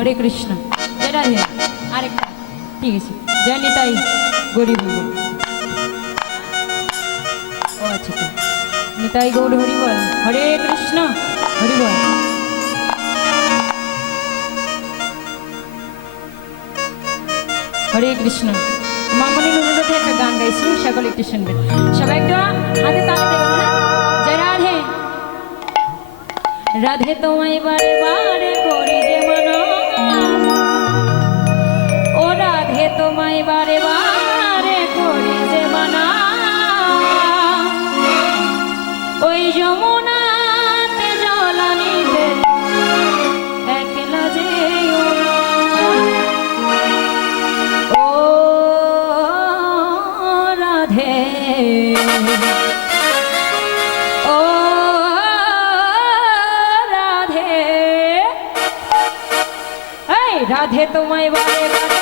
হরে কৃষ্ণ। জয় রাধে। আরেকটা। ঠিক আছে। জয় নিতাই ও আচ্ছা নিতাই গৌর হরে কৃষ্ণ। হরে কৃষ্ণ। একটা গান গাইছি সবাই একটা হাতে তালে দেবেন হ্যাঁ? জয় রাধে। রাধে তোমায় বারে বারে করি যে মা তোমায় বারে বারে করে যে মানা। ওই যমুনাতে জলানিতে একলা যে ও রাধে। রাধে। তোমায় বারে বারে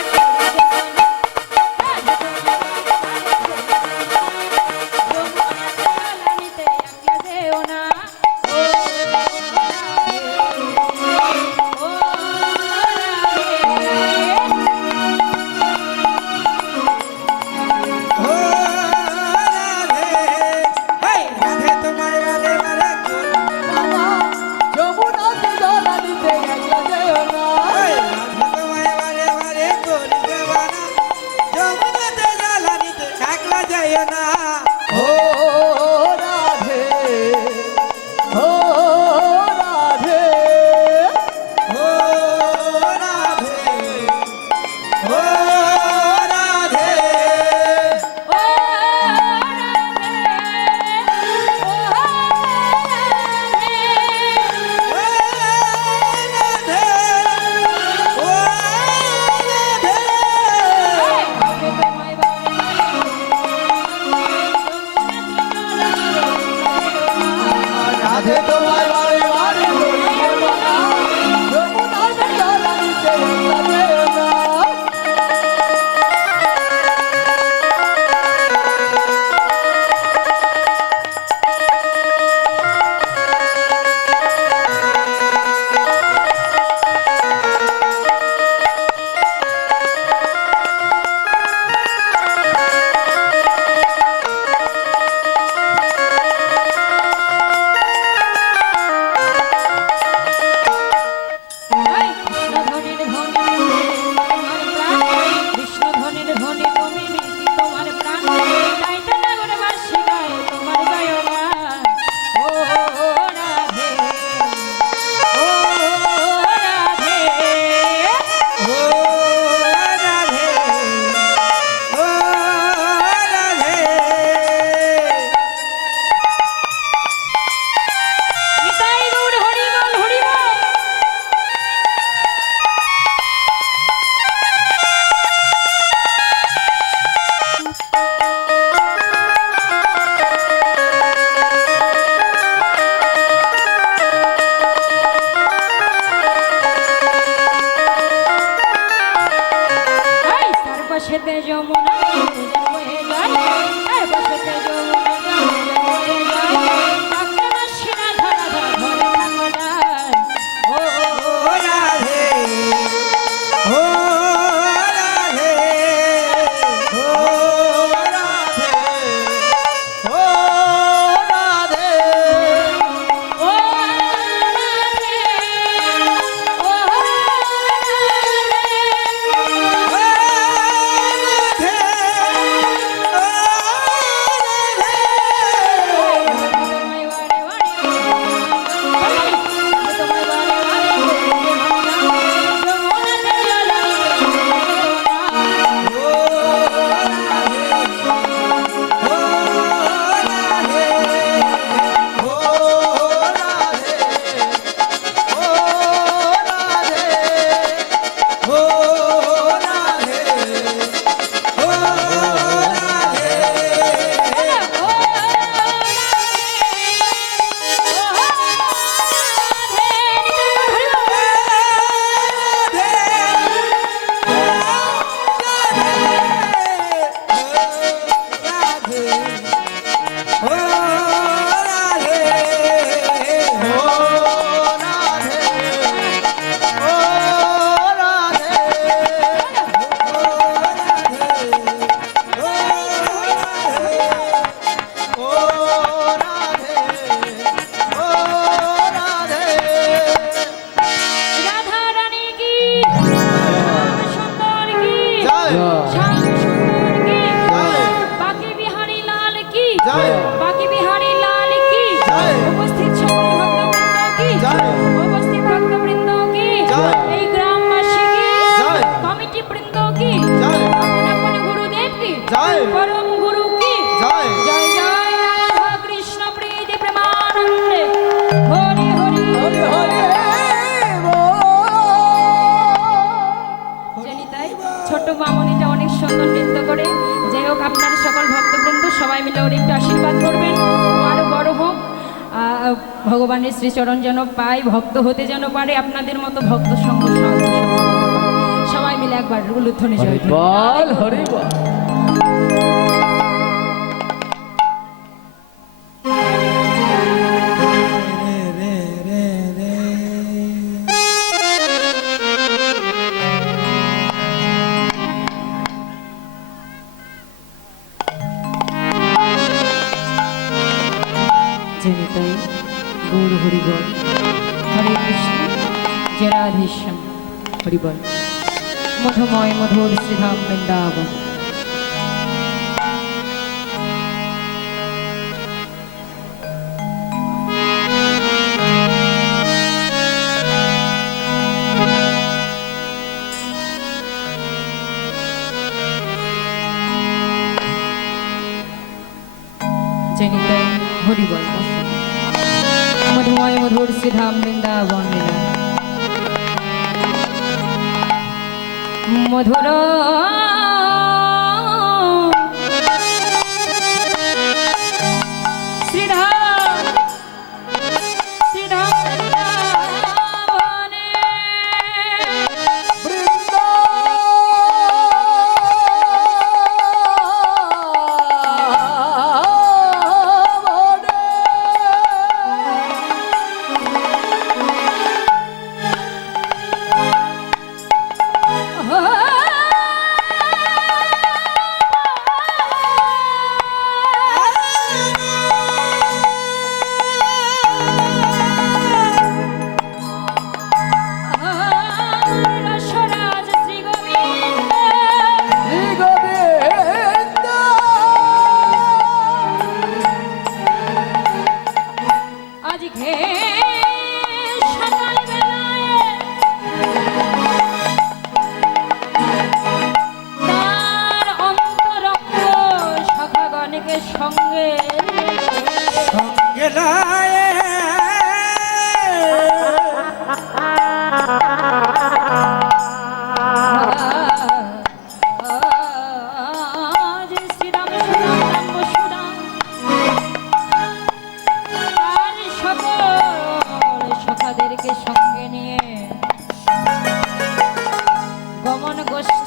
beijou o mundo. মিলে ওর একটু আশীর্বাদ করবেন। আরও আরও বড় হোক। ভগবানের শ্রীচরণ যেন পায় ভক্ত হতে যেন পারে আপনাদের মতো ভক্ত সঙ্গ সবাই মিলে একবার উলুধ্বনি হরে জয় বল হরে বল জেনে নিতাই গৌর হরিবল। হরে কৃষ্ণ জয় রাধেশ্যাম হরিবল। মধুময় মধুর শ্রীধাম বৃন্দাবন। মধুর শ্রীধাম বৃন্দাবন। মধুর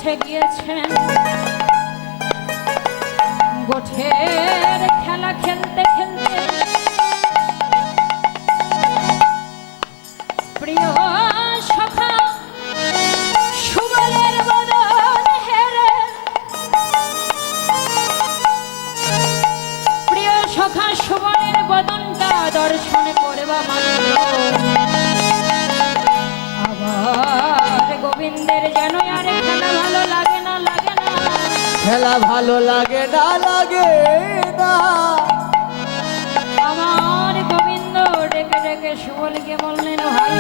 গোষ্ঠে গিয়েছেন। গোঠের খেলা খেলতে খেলতে প্রিয় প্রিয় সখা সুবলের বদনটা দর্শন করবা মাত্র খেলা ভালো লাগে না লাগে না। আমার গোবিন্দ ডেকে ডেকে সুবলকে বললেন ভাই